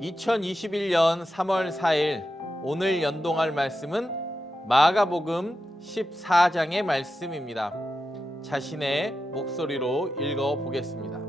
2021년 3월 4일 오늘 연동할 말씀은 마가복음 14장의 말씀입니다. 자신의 목소리로 읽어 보겠습니다.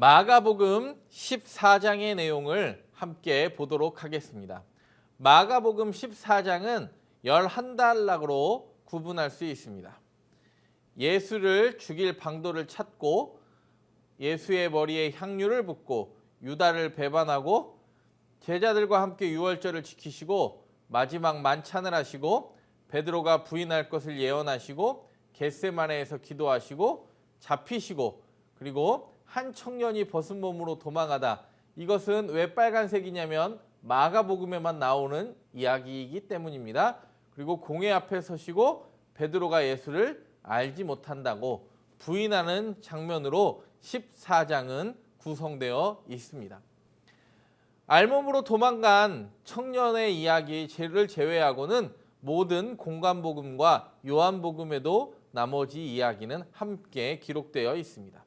마가복음 14장의 내용을 함께 보도록 하겠습니다. 마가복음 14장은 11단락으로 구분할 수 있습니다. 예수를 죽일 방도를 찾고 예수의 머리에 향유를 붓고 유다를 배반하고 제자들과 함께 유월절을 지키시고 마지막 만찬을 하시고 베드로가 부인할 것을 예언하시고 겟세마네에서 기도하시고 잡히시고 그리고 한 청년이 벗은 몸으로 도망하다. 이것은 왜 빨간색이냐면 마가복음에만 나오는 이야기이기 때문입니다. 그리고 공회 앞에 서시고 베드로가 예수를 알지 못한다고 부인하는 장면으로 14장은 구성되어 있습니다. 알몸으로 도망간 청년의 이야기를 제외하고는 모든 공관복음과 요한복음에도 나머지 이야기는 함께 기록되어 있습니다.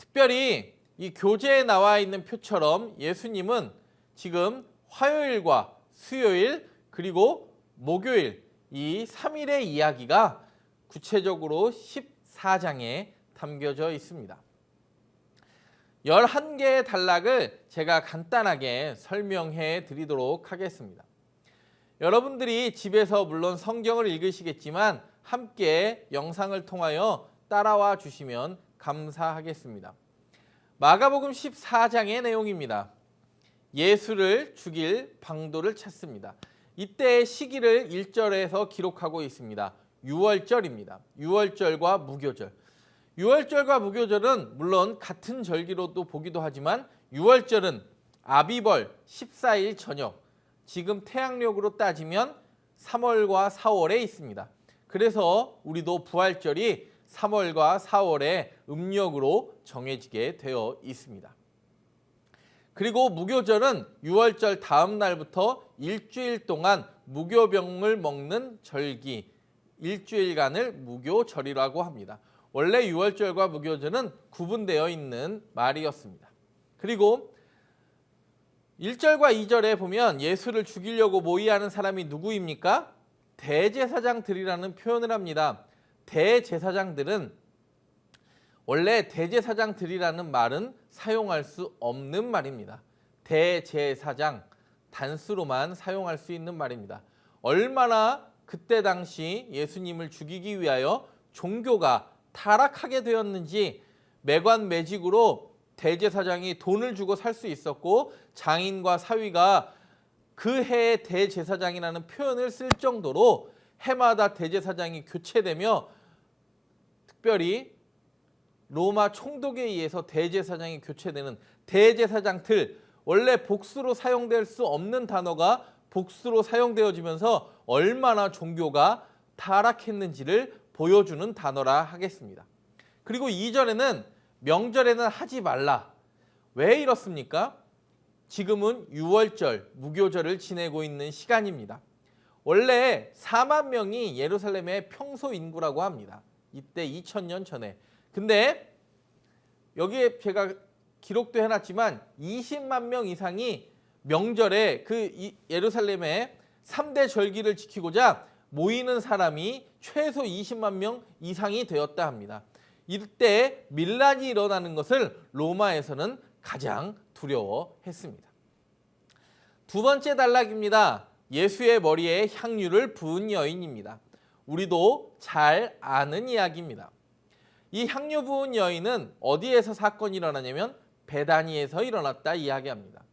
특별히 이 교재에 나와 있는 표처럼 예수님은 지금 화요일과 수요일 그리고 목요일 이 3일의 이야기가 구체적으로 14장에 담겨져 있습니다. 11개의 단락을 제가 간단하게 설명해 드리도록 하겠습니다. 여러분들이 집에서 물론 성경을 읽으시겠지만 함께 영상을 통하여 따라와 주시면 감사하겠습니다. 마가복음 14장의 내용입니다. 예수를 죽일 방도를 찾습니다. 이때의 시기를 1절에서 기록하고 있습니다. 유월절입니다. 유월절과 무교절. 유월절과 무교절은 물론 같은 절기로도 보기도 하지만 유월절은 아비벌 14일 저녁, 지금 태양력으로 따지면 3월과 4월에 있습니다. 그래서 우리도 부활절이 3월과 4월에 음력으로 정해지게 되어 있습니다. 그리고 무교절은 유월절 다음 날부터 일주일 동안 무교병을 먹는 절기, 일주일간을 무교절이라고 합니다. 원래 유월절과 무교절은 구분되어 있는 말이었습니다. 그리고 1절과 2절에 보면 예수를 죽이려고 모의하는 사람이 누구입니까? 대제사장들이라는 표현을 합니다. 대제사장들은 원래 대제사장들이라는 말은 사용할 수 없는 말입니다. 대제사장, 단수로만 사용할 수 있는 말입니다. 얼마나 그때 당시 예수님을 죽이기 위하여 종교가 타락하게 되었는지 매관매직으로 대제사장이 돈을 주고 살 수 있었고 장인과 사위가 그 해의 대제사장이라는 표현을 쓸 정도로 해마다 대제사장이 교체되며 특별히 로마 총독에 의해서 대제사장이 교체되는 대제사장틀, 원래 복수로 사용될 수 없는 단어가 복수로 사용되어지면서 얼마나 종교가 타락했는지를 보여주는 단어라 하겠습니다. 그리고 2절에는 명절에는 하지 말라. 왜 이렇습니까? 지금은 유월절, 무교절을 지내고 있는 시간입니다. 원래 4만 명이 예루살렘의 평소 인구라고 합니다. 이때 2000년 전에. 근데 여기에 제가 기록도 해놨지만 20만 명 이상이 명절에 그 예루살렘의 3대 절기를 지키고자 모이는 사람이 최소 20만 명 이상이 되었다 합니다. 이때 밀란이 일어나는 것을 로마에서는 가장 두려워했습니다. 두 번째 단락입니다. 예수의 머리에 향유를 부은 여인입니다. 우리도 잘 아는 이야기입니다. 이 향유 부은 여인은 어디에서 사건이 일어나냐면 베다니에서 일어났다 이야기합니다.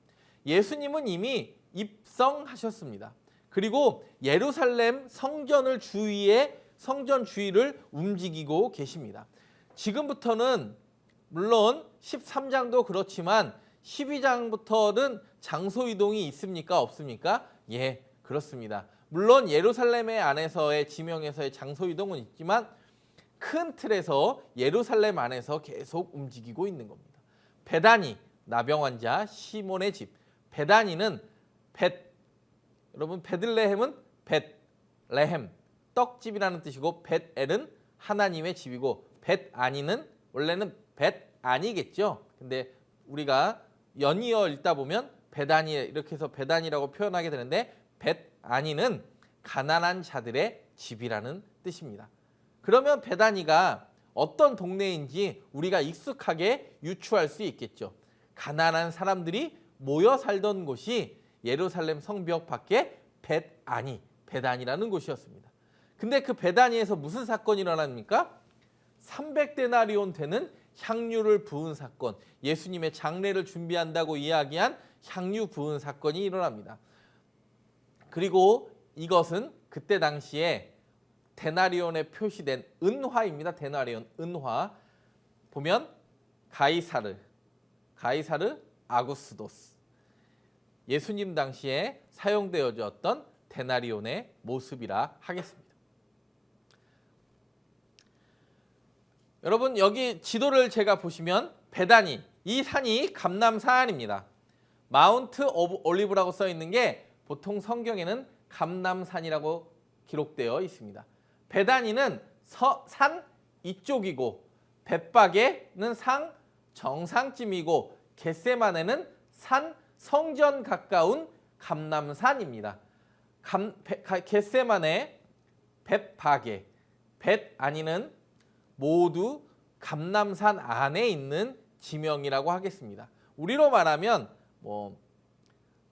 예수님은 이미 입성하셨습니다. 그리고 예루살렘 성전을 주위에 성전 주위를 움직이고 계십니다. 지금부터는 물론 13장도 그렇지만 12장부터는 장소 이동이 있습니까? 없습니까? 예, 그렇습니다. 물론 예루살렘의 안에서의 지명에서의 장소 이동은 있지만 큰 틀에서 예루살렘 안에서 계속 움직이고 있는 겁니다. 베다니, 나병 환자 시몬의 집. 베다니는 여러분 베들레헴은 벳레헴, 떡집이라는 뜻이고 벳엘은 하나님의 집이고 벳아니는 원래는 벳아니겠죠. 근데 우리가 연이어 읽다 보면 베다니 이렇게 해서 베다니라고 표현하게 되는데 벳아니는 가난한 자들의 집이라는 뜻입니다. 그러면 베다니가 어떤 동네인지 우리가 익숙하게 유추할 수 있겠죠. 가난한 사람들이 모여 살던 곳이 예루살렘 성벽 밖에 벳아니라는 곳이었습니다. 근데 그 벳아니에서 무슨 사건이 일어납니까? 300데나리온 되는 향유를 부은 사건, 예수님의 장례를 준비한다고 이야기한 향유 부은 사건이 일어납니다. 그리고 이것은 그때 당시에 데나리온에 표시된 은화입니다. 데나리온 은화 보면 가이사르 아구스도스, 예수님 당시에 사용되어졌던 데나리온의 모습이라 하겠습니다. 여러분 여기 지도를 제가 보시면 베다니, 이 산이 감람산입니다. 마운트 오브 올리브라고 써 있는 게 보통 성경에는 감람산이라고 기록되어 있습니다. 베다니는 산 이쪽이고 벳바게는 산 정상쯤이고 겟세마네는 산 성전 가까운 감람산입니다. 겟세마네, 벳바게, 벳아니는 모두 감람산 안에 있는 지명이라고 하겠습니다. 우리로 말하면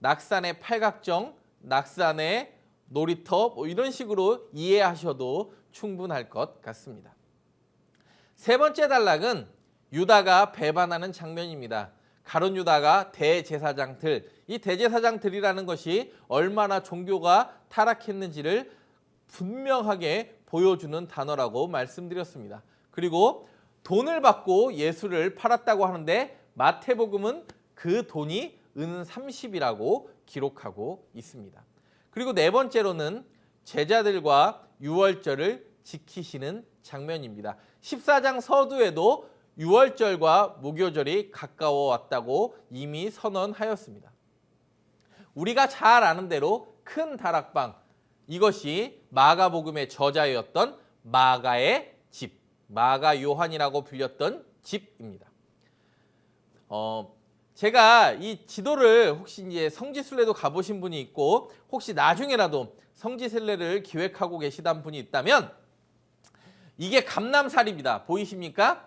낙산의 팔각정, 낙산의 놀이터 이런 식으로 이해하셔도 충분할 것 같습니다. 세 번째 단락은 유다가 배반하는 장면입니다. 가룟 유다가 대제사장들, 이 대제사장들이라는 것이 얼마나 종교가 타락했는지를 분명하게 보여주는 단어라고 말씀드렸습니다. 그리고 돈을 받고 예수를 팔았다고 하는데 마태복음은 그 돈이 은 30이라고 기록하고 있습니다. 그리고 네 번째로는 제자들과 유월절을 지키시는 장면입니다. 14장 서두에도 유월절과 무교절이 가까워 왔다고 이미 선언하였습니다. 우리가 잘 아는 대로 큰 다락방, 이것이 마가복음의 저자였던 마가의 집, 마가 요한이라고 불렸던 집입니다. 제가 이 지도를 혹시 이제 성지순례도 가보신 분이 있고 혹시 나중에라도 성지순례를 기획하고 계시던 분이 있다면 이게 감람산입니다. 보이십니까?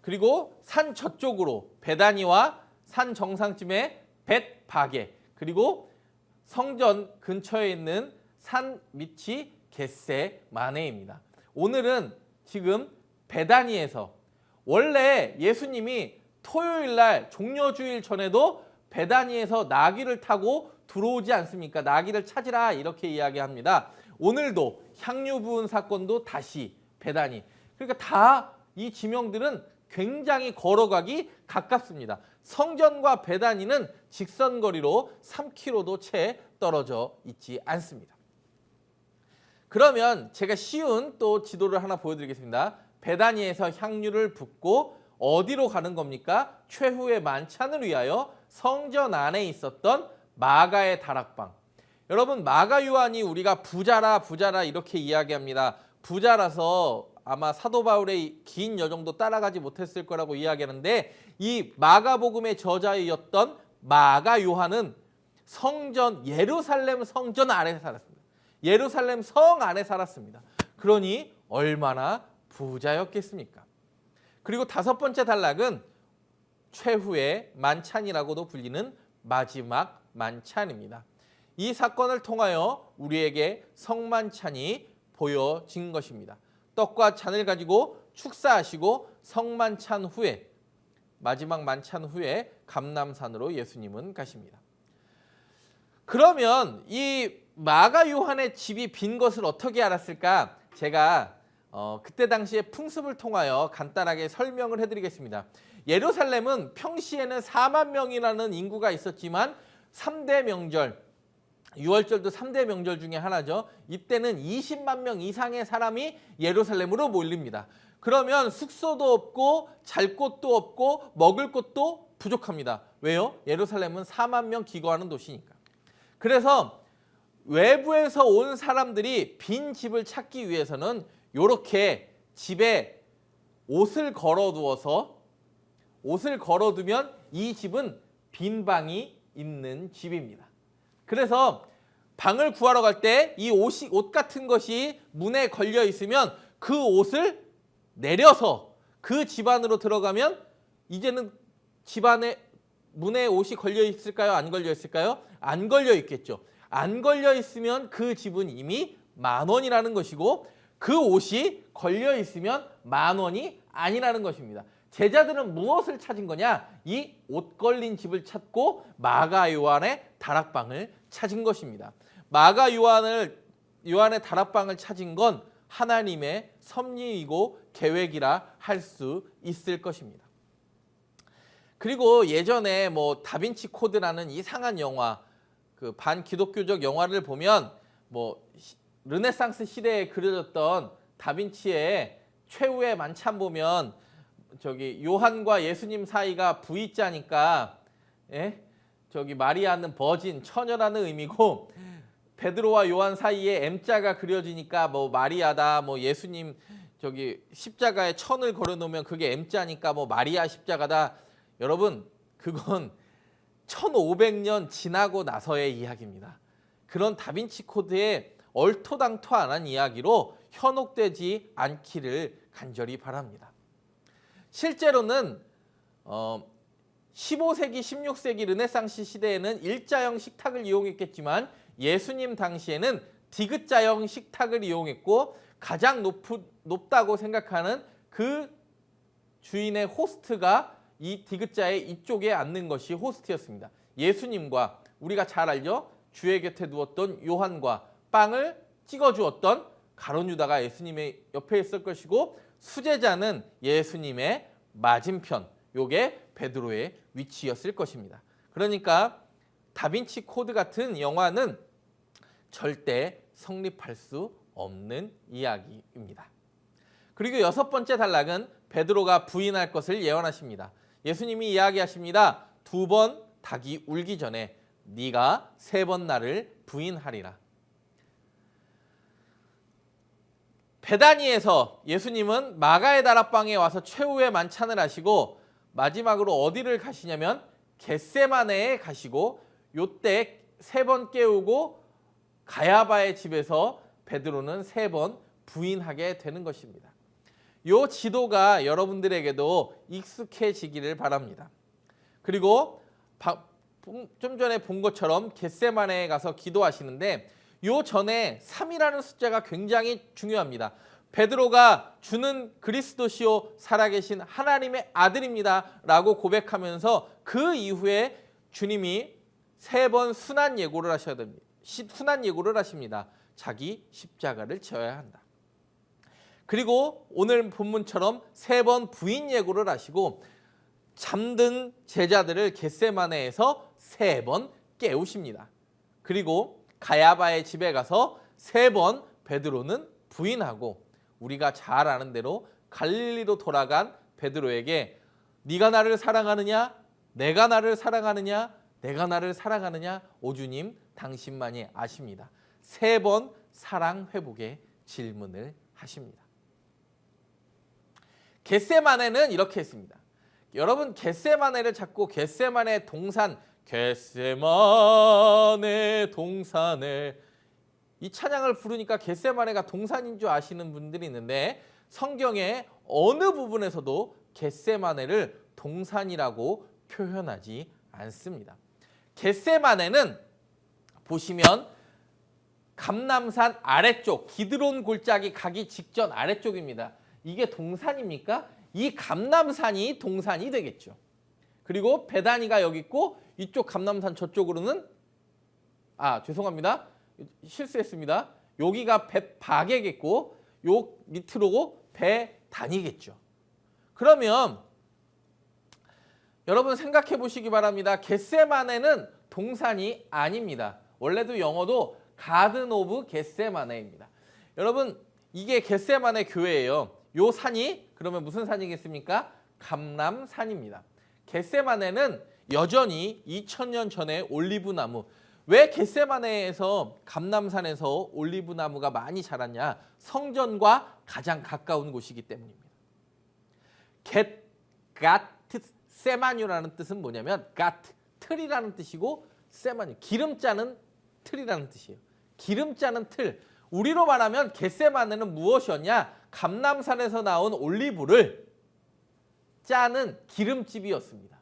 그리고 산 저쪽으로 베다니와 산 정상쯤에 벳바게, 그리고 성전 근처에 있는 산 밑이 겟세마네입니다. 오늘은 지금 베다니에서, 원래 예수님이 토요일 날 종려주일 전에도 베다니에서 나귀를 타고 들어오지 않습니까? 나귀를 찾으라 이렇게 이야기합니다. 오늘도 향유 부은 사건도 다시 베다니. 그러니까 다 이 지명들은 굉장히 걸어가기 가깝습니다. 성전과 베다니는 직선거리로 3km도 채 떨어져 있지 않습니다. 그러면 제가 쉬운 또 지도를 하나 보여드리겠습니다. 베다니에서 향유를 붓고 어디로 가는 겁니까? 최후의 만찬을 위하여 성전 안에 있었던 마가의 다락방. 여러분 마가 요한이 우리가 부자라 이렇게 이야기합니다. 부자라서 아마 사도 바울의 긴 여정도 따라가지 못했을 거라고 이야기하는데, 이 마가복음의 저자였던 마가 요한은 성전, 예루살렘 성전 안에 살았습니다. 예루살렘 성 안에 살았습니다. 그러니 얼마나 부자였겠습니까? 그리고 다섯 번째 단락은 최후의 만찬이라고도 불리는 마지막 만찬입니다. 이 사건을 통하여 우리에게 성만찬이 보여진 것입니다. 떡과 잔을 가지고 축사하시고 성만찬 후에, 마지막 만찬 후에 감람산으로 예수님은 가십니다. 그러면 이 마가 요한의 집이 빈 것을 어떻게 알았을까? 제가 그때 당시의 풍습을 통하여 간단하게 설명을 해드리겠습니다. 예루살렘은 평시에는 4만 명이라는 인구가 있었지만 3대 명절, 유월절도 3대 명절 중에 하나죠. 이때는 20만 명 이상의 사람이 예루살렘으로 몰립니다. 그러면 숙소도 없고 잘 곳도 없고 먹을 것도 부족합니다. 왜요? 예루살렘은 4만 명 기거하는 도시니까. 그래서 외부에서 온 사람들이 빈 집을 찾기 위해서는 이렇게 집에 옷을 걸어두면 이 집은 빈 방이 있는 집입니다. 그래서 방을 구하러 갈 때 이 옷 같은 것이 문에 걸려 있으면 그 옷을 내려서 그 집 안으로 들어가면 이제는 집 안에 문에 옷이 걸려 있을까요? 안 걸려 있을까요? 안 걸려 있겠죠. 안 걸려 있으면 그 집은 이미 10,000원이라는 것이고 그 옷이 걸려 있으면 10,000원이 아니라는 것입니다. 제자들은 무엇을 찾은 거냐? 이 옷 걸린 집을 찾고 마가 요한의 다락방을 찾은 것입니다. 마가 요한의 다락방을 찾은 건 하나님의 섭리이고 계획이라 할 수 있을 것입니다. 그리고 예전에 뭐 다빈치 코드라는 이상한 영화, 그 반기독교적 영화를 보면 뭐 르네상스 시대에 그려졌던 다빈치의 최후의 만찬 보면 저기 요한과 예수님 사이가 V자니까 저기 마리아는 버진, 처녀라는 의미고 베드로와 요한 사이에 M자가 그려지니까 뭐 마리아다, 뭐 예수님 저기 십자가에 천을 걸어놓으면 그게 M자니까 뭐 마리아 십자가다. 여러분 그건 1500년 지나고 나서의 이야기입니다. 그런 다빈치 코드에 얼토당토안한 이야기로 현혹되지 않기를 간절히 바랍니다. 실제로는 15세기, 16세기 르네상스 시대에는 일자형 식탁을 이용했겠지만 예수님 당시에는 디귿자형 식탁을 이용했고 가장 높다고 생각하는 그 주인의 호스트가 이 디귿자의 이쪽에 앉는 것이 호스트였습니다. 예수님과 우리가 잘 알죠? 주의 곁에 누웠던 요한과 빵을 찍어주었던 가룟 유다가 예수님의 옆에 있을 것이고 수제자는 예수님의 맞은편, 요게 베드로의 위치였을 것입니다. 그러니까 다빈치 코드 같은 영화는 절대 성립할 수 없는 이야기입니다. 그리고 6번째 단락은 베드로가 부인할 것을 예언하십니다. 예수님이 이야기하십니다. 2번 닭이 울기 전에 네가 3번 나를 부인하리라. 베다니에서 예수님은 마가의 다락방에 와서 최후의 만찬을 하시고 마지막으로 어디를 가시냐면 겟세마네에 가시고 요때 3번 깨우고 가야바의 집에서 베드로는 3번 부인하게 되는 것입니다. 요 지도가 여러분들에게도 익숙해지기를 바랍니다. 그리고 좀 전에 본 것처럼 겟세마네에 가서 기도하시는데 요 전에 3이라는 숫자가 굉장히 중요합니다. 베드로가 주는 그리스도시요 살아계신 하나님의 아들입니다 라고 고백하면서 그 이후에 주님이 3번 순환 예고를 하셔야 됩니다. 순환 예고를 하십니다. 자기 십자가를 져야 한다. 그리고 오늘 본문처럼 3번 부인 예고를 하시고 잠든 제자들을 겟세마네에서 3번 깨우십니다. 그리고 가야바의 집에 가서 3번 베드로는 부인하고 우리가 잘 아는 대로 갈릴리로 돌아간 베드로에게 네가 나를 사랑하느냐? 내가 나를 사랑하느냐? 내가 나를 사랑하느냐? 오주님 당신만이 아십니다. 3번 사랑 회복의 질문을 하십니다. 겟세마네는 이렇게 했습니다. 여러분 겟세마네를 찾고 겟세마네 동산 겟세마네 동산에 이 찬양을 부르니까 겟세마네가 동산인 줄 아시는 분들이 있는데 성경의 어느 부분에서도 겟세마네를 동산이라고 표현하지 않습니다. 겟세마네는 보시면 감람산 아래쪽 기드론 골짜기 가기 직전 아래쪽입니다. 이게 동산입니까? 이 감람산이 동산이 되겠죠. 그리고 베다니가 여기 있고 이쪽 감람산 저쪽으로는 죄송합니다. 실수했습니다. 여기가 벳바게겠고 요 밑으로 베다니겠죠. 그러면 여러분 생각해 보시기 바랍니다. 겟세마네는 동산이 아닙니다. 원래도 영어도 가든 오브 겟세마네입니다. 여러분 이게 겟세마네 교회예요. 요 산이 그러면 무슨 산이겠습니까? 감람산입니다. 겟세마네는 여전히 2000년 전에 올리브나무. 왜 겟세마네에서 감람산에서 올리브나무가 많이 자랐냐? 성전과 가장 가까운 곳이기 때문입니다. 가트 세마뉴라는 뜻은 뭐냐면 가트 틀이라는 뜻이고 세마뉴 기름 짜는 틀이라는 뜻이에요. 기름 짜는 틀. 우리로 말하면 겟세마네는 무엇이었냐? 감람산에서 나온 올리브를 짜는 기름집이었습니다.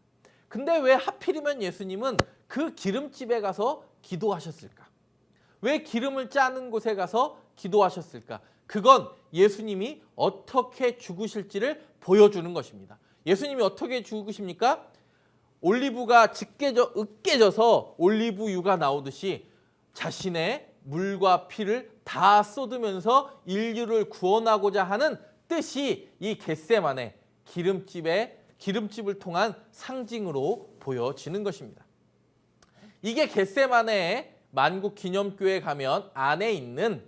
근데 왜 하필이면 예수님은 그 기름집에 가서 기도하셨을까? 왜 기름을 짜는 곳에 가서 기도하셨을까? 그건 예수님이 어떻게 죽으실지를 보여주는 것입니다. 예수님이 어떻게 죽으십니까? 올리브가 으깨져서 올리브유가 나오듯이 자신의 물과 피를 다 쏟으면서 인류를 구원하고자 하는 뜻이 이 겟세마네 기름집을 통한 상징으로 보여지는 것입니다. 이게 겟세마네의 만국기념교회 가면 안에 있는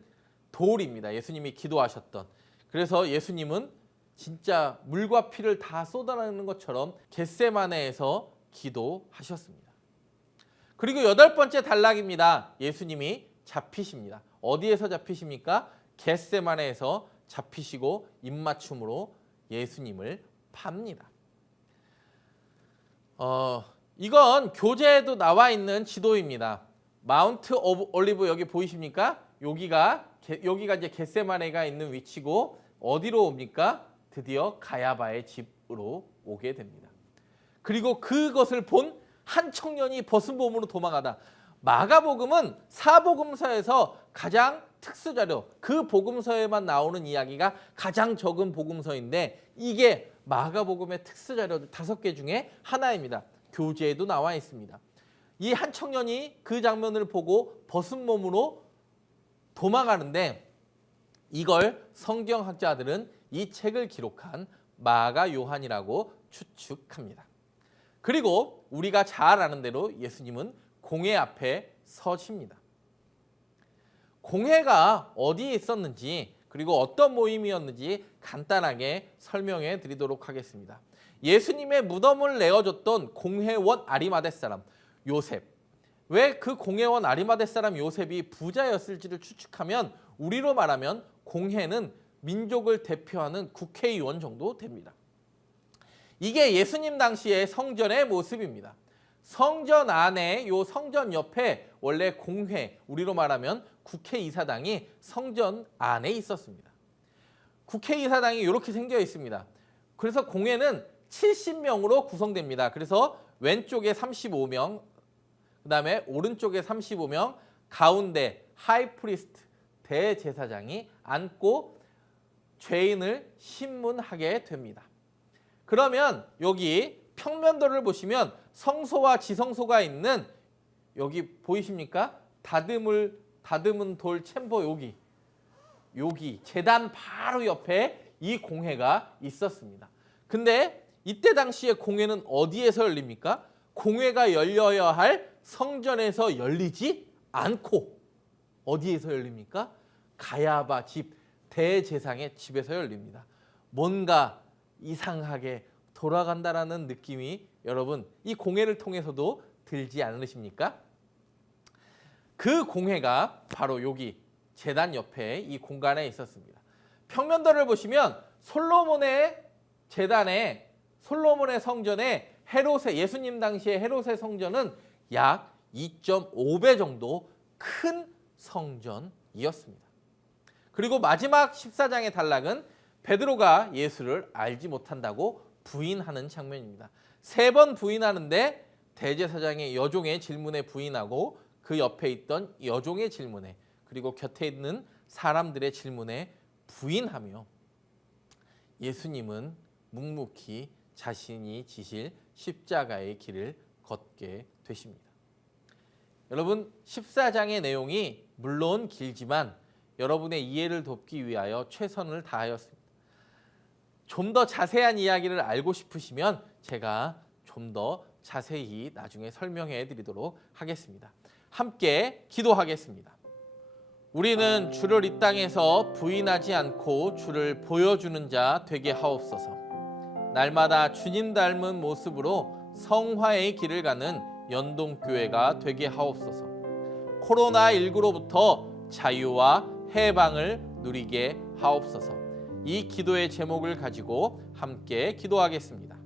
돌입니다. 예수님이 기도하셨던. 그래서 예수님은 진짜 물과 피를 다 쏟아내는 것처럼 겟세마네에서 기도하셨습니다. 그리고 8번째 단락입니다. 예수님이 잡히십니다. 어디에서 잡히십니까? 겟세마네에서 잡히시고 입맞춤으로 예수님을 팝니다. 이건 교재에도 나와 있는 지도입니다. 마운트 오브 올리브 여기 보이십니까? 여기가 이제 겟세마네가 있는 위치고 어디로 옵니까? 드디어 가야바의 집으로 오게 됩니다. 그리고 그것을 본 한 청년이 벗은 몸으로 도망하다. 마가복음은 사복음서에서 가장 특수자료, 그 복음서에만 나오는 이야기가 가장 적은 복음서인데 이게 마가복음의 특수자료 5개 중에 하나입니다. 교재에도 나와 있습니다. 이 한 청년이 그 장면을 보고 벗은 몸으로 도망가는데 이걸 성경학자들은 이 책을 기록한 마가 요한이라고 추측합니다. 그리고 우리가 잘 아는 대로 예수님은 공회 앞에 서십니다. 공회가 어디에 있었는지 그리고 어떤 모임이었는지 간단하게 설명해 드리도록 하겠습니다. 예수님의 무덤을 내어줬던 공회원 아리마대 사람 요셉. 왜 그 공회원 아리마대 사람 요셉이 부자였을지를 추측하면 우리로 말하면 공회는 민족을 대표하는 국회의원 정도 됩니다. 이게 예수님 당시의 성전의 모습입니다. 성전 안에 요 성전 옆에 원래 공회, 우리로 말하면 국회이사당이 성전 안에 있었습니다. 국회이사당이 이렇게 생겨 있습니다. 그래서 공회는 70명으로 구성됩니다. 그래서 왼쪽에 35명, 그 다음에 오른쪽에 35명, 가운데 하이프리스트, 대제사장이 앉고 죄인을 신문하게 됩니다. 그러면 여기 평면도를 보시면 성소와 지성소가 있는 여기 보이십니까? 다듬은 돌 챔버 여기 제단 바로 옆에 이 공회가 있었습니다. 근데 이때 당시에 공회는 어디에서 열립니까? 공회가 열려야 할 성전에서 열리지 않고 어디에서 열립니까? 가야바 집, 대제사장의 집에서 열립니다. 뭔가 이상하게 돌아간다라는 느낌이 여러분 이 공회를 통해서도 들지 않으십니까? 그 공회가 바로 여기 제단 옆에 이 공간에 있었습니다. 평면도를 보시면 솔로몬의 제단에 솔로몬의 성전에 예수님 당시의 헤롯의 성전은 약 2.5배 정도 큰 성전이었습니다. 그리고 마지막 14장의 단락은 베드로가 예수를 알지 못한다고 부인하는 장면입니다. 3번 부인하는데 대제사장의 여종의 질문에 부인하고 그 옆에 있던 여종의 질문에 그리고 곁에 있는 사람들의 질문에 부인하며 예수님은 묵묵히 자신이 지실 십자가의 길을 걷게 되십니다. 여러분 14장의 내용이 물론 길지만 여러분의 이해를 돕기 위하여 최선을 다하였습니다. 좀 더 자세한 이야기를 알고 싶으시면 제가 좀 더 자세히 나중에 설명해 드리도록 하겠습니다. 함께 기도하겠습니다. 우리는 주를 이 땅에서 부인하지 않고 주를 보여주는 자 되게 하옵소서. 날마다 주님 닮은 모습으로 성화의 길을 가는 연동교회가 되게 하옵소서. 코로나19로부터 자유와 해방을 누리게 하옵소서. 이 기도의 제목을 가지고 함께 기도하겠습니다.